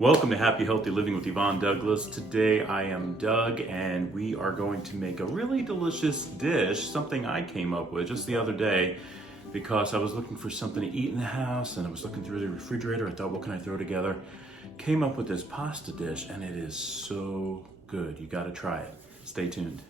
Welcome to Happy Healthy Living with Yvonne Douglas. Today I am Doug and we are going to make a really delicious dish, something I came up with just the other day because I was looking for something to eat in the house and I was looking through the refrigerator. I thought, what can I throw together? Came up with this pasta dish and it is so good. You gotta try it. Stay tuned.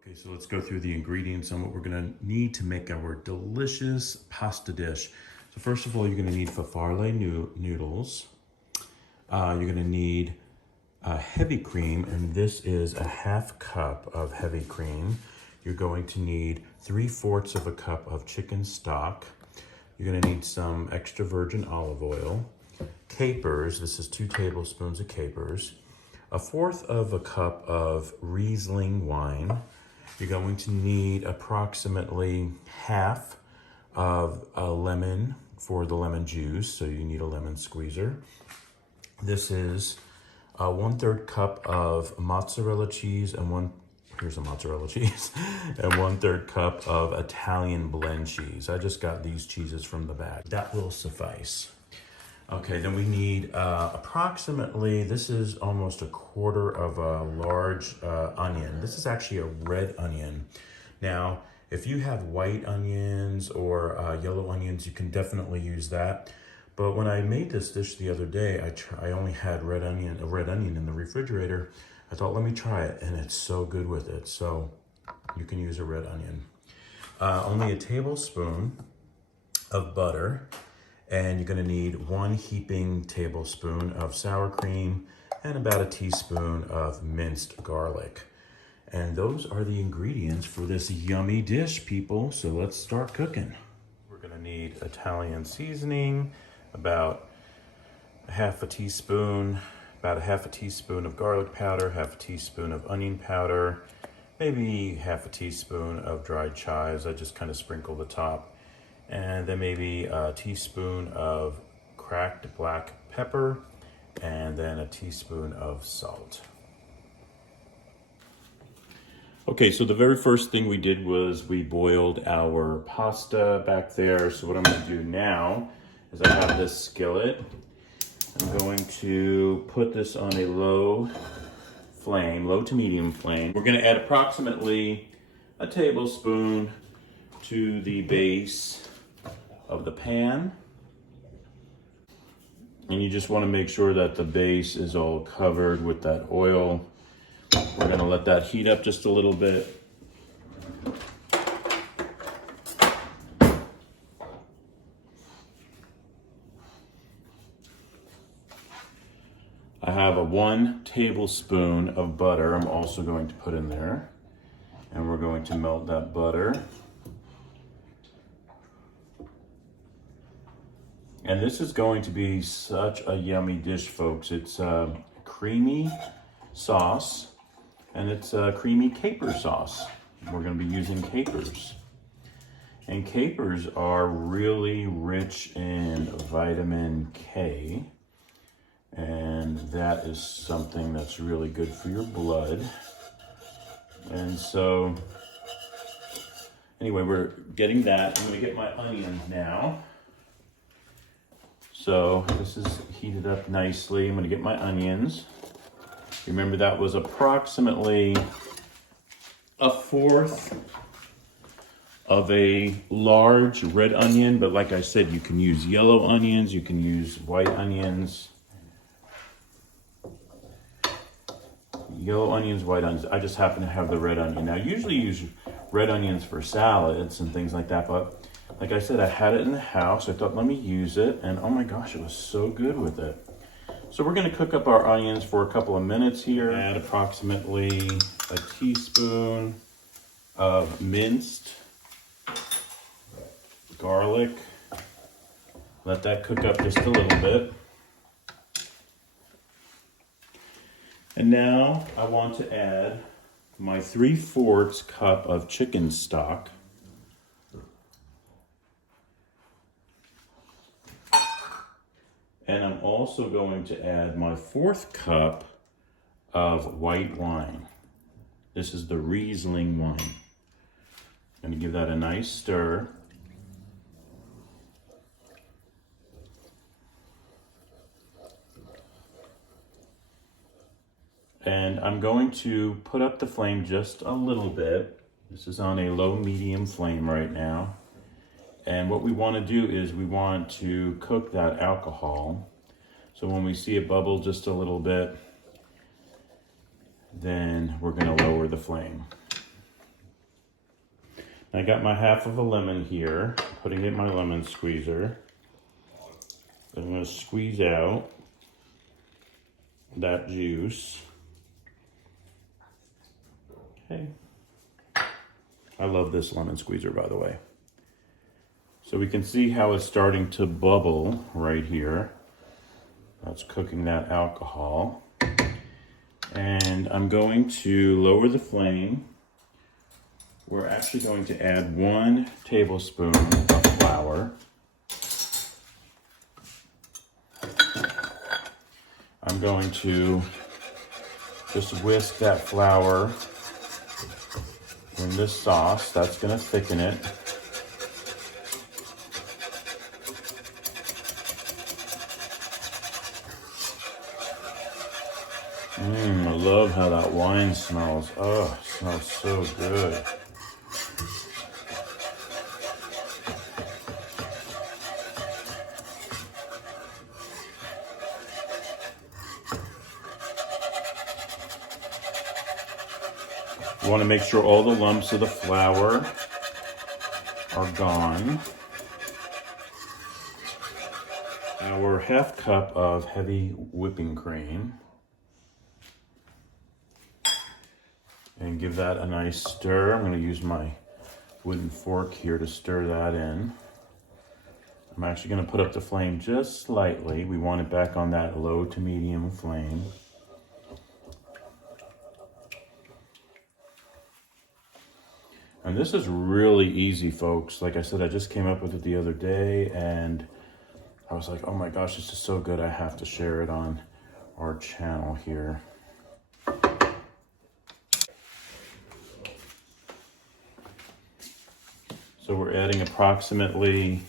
Okay, so let's go through the ingredients on what we're gonna need to make our delicious pasta dish. So first of all, you're gonna need farfalle noodles. You're gonna need heavy cream, and this is a half cup of heavy cream. You're going to need 3/4 of a cup of chicken stock. You're gonna need some extra virgin olive oil, capers, this is 2 tablespoons of capers, 1/4 of a cup of Riesling wine. You're going to need approximately half of a lemon for the lemon juice, so you need a lemon squeezer. This is 1/3 cup of mozzarella cheese and here's a mozzarella cheese, and 1/3 cup of Italian blend cheese. I just got these cheeses from the bag. That will suffice. Okay, then we need approximately, this is almost 1/4 of a large onion. This is actually a red onion. Now, if you have white onions or yellow onions, you can definitely use that. But when I made this dish the other day, I only had a red onion in the refrigerator. I thought, let me try it, and it's so good with it. So you can use a red onion. Only a tablespoon of butter. And you're gonna need 1 heaping tablespoon of sour cream and about a teaspoon of minced garlic. And those are the ingredients for this yummy dish, people. So let's start cooking. We're gonna need Italian seasoning, about a half a teaspoon, about a half a teaspoon of garlic powder, half a teaspoon of onion powder, maybe half a teaspoon of dried chives. I just kind of sprinkle the top. And then maybe a teaspoon of cracked black pepper, and then a teaspoon of salt. Okay, so the very first thing we did was we boiled our pasta back there. So what I'm gonna do now is I have this skillet. I'm going to put this on a low flame, low to medium flame. We're gonna add approximately a tablespoon to the base of the pan, and you just want to make sure that the base is all covered with that oil. We're going to let that heat up just a little bit. I have a 1 tablespoon of butter I'm also going to put in there, and we're going to melt that butter. And this is going to be such a yummy dish, folks. It's a creamy sauce, and it's a creamy caper sauce. We're going to be using capers. And capers are really rich in vitamin K. And that is something that's really good for your blood. And so, anyway, we're getting that. I'm gonna get my onions now. So this is heated up nicely. I'm gonna get my onions. Remember, that was approximately a fourth of a large red onion, but like I said, you can use yellow onions, you can use white onions. Yellow onions, white onions. I just happen to have the red onion. Now, I usually use red onions for salads and things like that, but like I said, I had it in the house. I thought, let me use it, and oh my gosh, it was so good with it. So we're gonna cook up our onions for a couple of minutes here. Add approximately a teaspoon of minced garlic. Let that cook up just a little bit. And now I want to add my 3/4 cup of chicken stock. And I'm also going to add my 4th cup of white wine. This is the Riesling wine. I'm going to give that a nice stir. And I'm going to put up the flame just a little bit. This is on a low-medium flame right now. And what we want to do is we want to cook that alcohol. So when we see it bubble just a little bit, then we're going to lower the flame. I got my half of a lemon here, putting it in my lemon squeezer. I'm going to squeeze out that juice. Okay. I love this lemon squeezer, by the way. So we can see how it's starting to bubble right here. That's cooking that alcohol. And I'm going to lower the flame. We're actually going to add 1 tablespoon of flour. I'm going to just whisk that flour in this sauce. That's going to thicken it. I love how that wine smells. Oh, it smells so good. You want to make sure all the lumps of the flour are gone. Our 1/2 cup of heavy whipping cream. And give that a nice stir. I'm going to use my wooden fork here to stir that in. I'm actually going to put up the flame just slightly. We want it back on that low to medium flame. And this is really easy, folks. Like I said, I just came up with it the other day, and I was like, oh my gosh, this is so good. I have to share it on our channel here. So we're adding approximately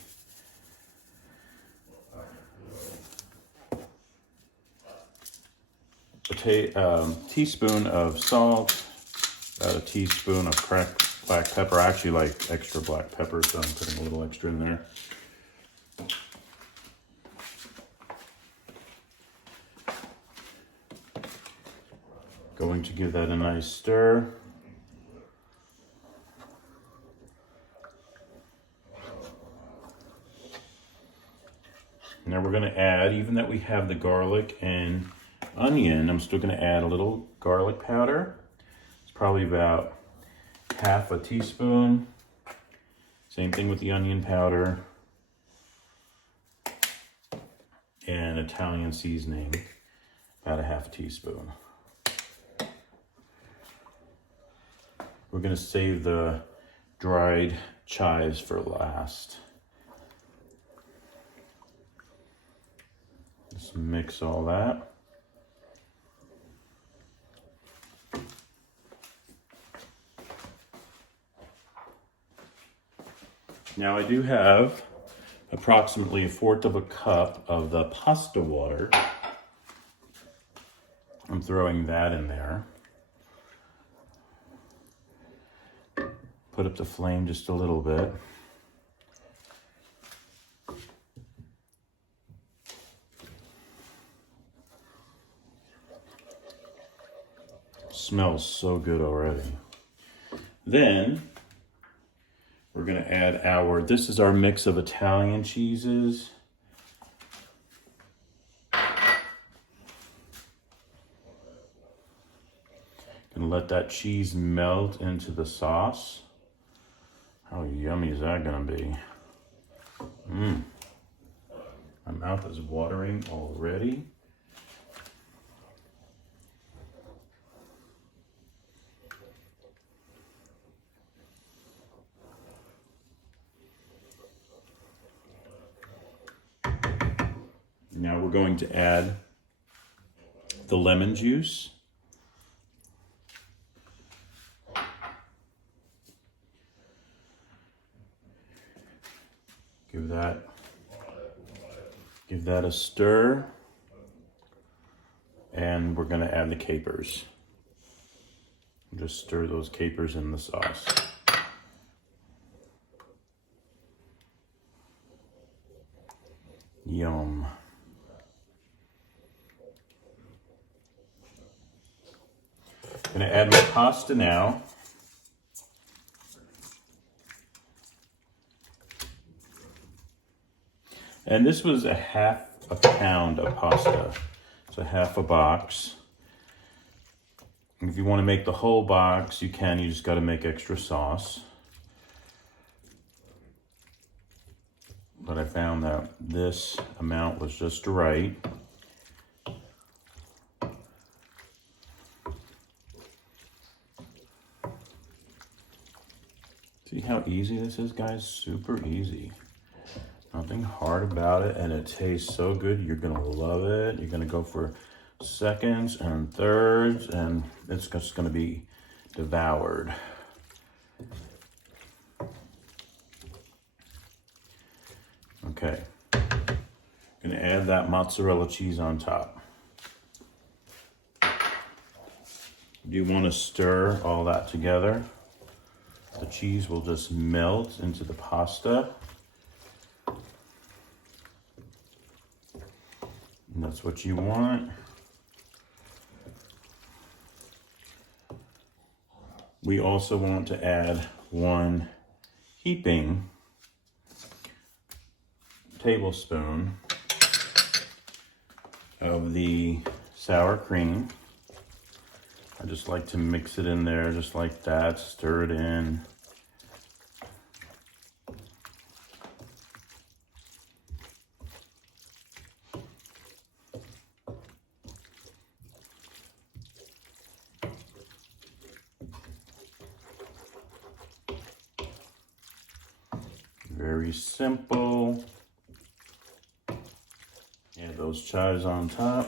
a teaspoon of salt, about a teaspoon of cracked black pepper. I actually like extra black pepper, so I'm putting a little extra in there. Going to give that a nice stir. Now we're going to add, even that we have the garlic and onion, I'm still going to add a little garlic powder. It's probably about 1/2 teaspoon. Same thing with the onion powder. and Italian seasoning, about a half teaspoon. We're gonna save the dried chives for last. Just mix all that. Now I do have approximately 1/4 of a cup of the pasta water. I'm throwing that in there. Put up the flame just a little bit. Smells so good already. Then we're gonna add this is our mix of Italian cheeses. Gonna let that cheese melt into the sauce. How yummy is that gonna be? My mouth is watering already. Now we're going to add the lemon juice. Give that a stir. And we're gonna add the capers. Just stir those capers in the sauce. Yum. Gonna add my pasta now. And this was a 1/2 pound of pasta. So 1/2 box. If you want to make the whole box, you can. You just got to make extra sauce. But I found that this amount was just right. See how easy this is, guys? Super easy. Nothing hard about it, and it tastes so good. You're gonna love it. You're gonna go for seconds and thirds, and it's just gonna be devoured. Okay, gonna add that mozzarella cheese on top. You wanna stir all that together. The cheese will just melt into the pasta. And that's what you want. We also want to add 1 heaping tablespoon of the sour cream. I just like to mix it in there just like that, stir it in. Very simple. Add those chives on top.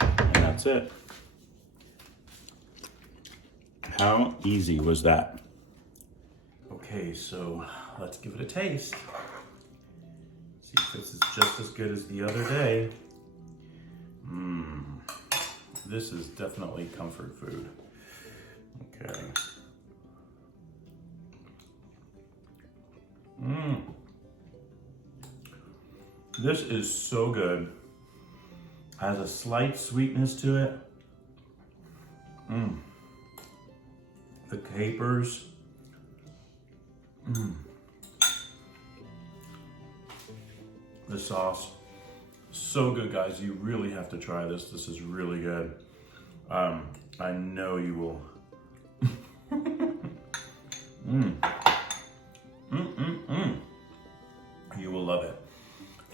And that's it. How easy was that? Okay, so let's give it a taste. See if this is just as good as the other day. This is definitely comfort food. Okay. This is so good. Has a slight sweetness to it. The capers. The sauce. So good, guys. You really have to try this. This is really good. I know you will.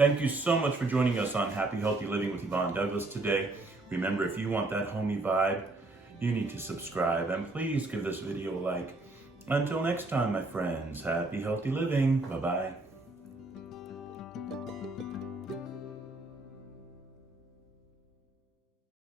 Thank you so much for joining us on Happy Healthy Living with Yvonne Douglas today. Remember, if you want that homey vibe, you need to subscribe, and please give this video a like. Until next time, my friends, happy healthy living. Bye-bye.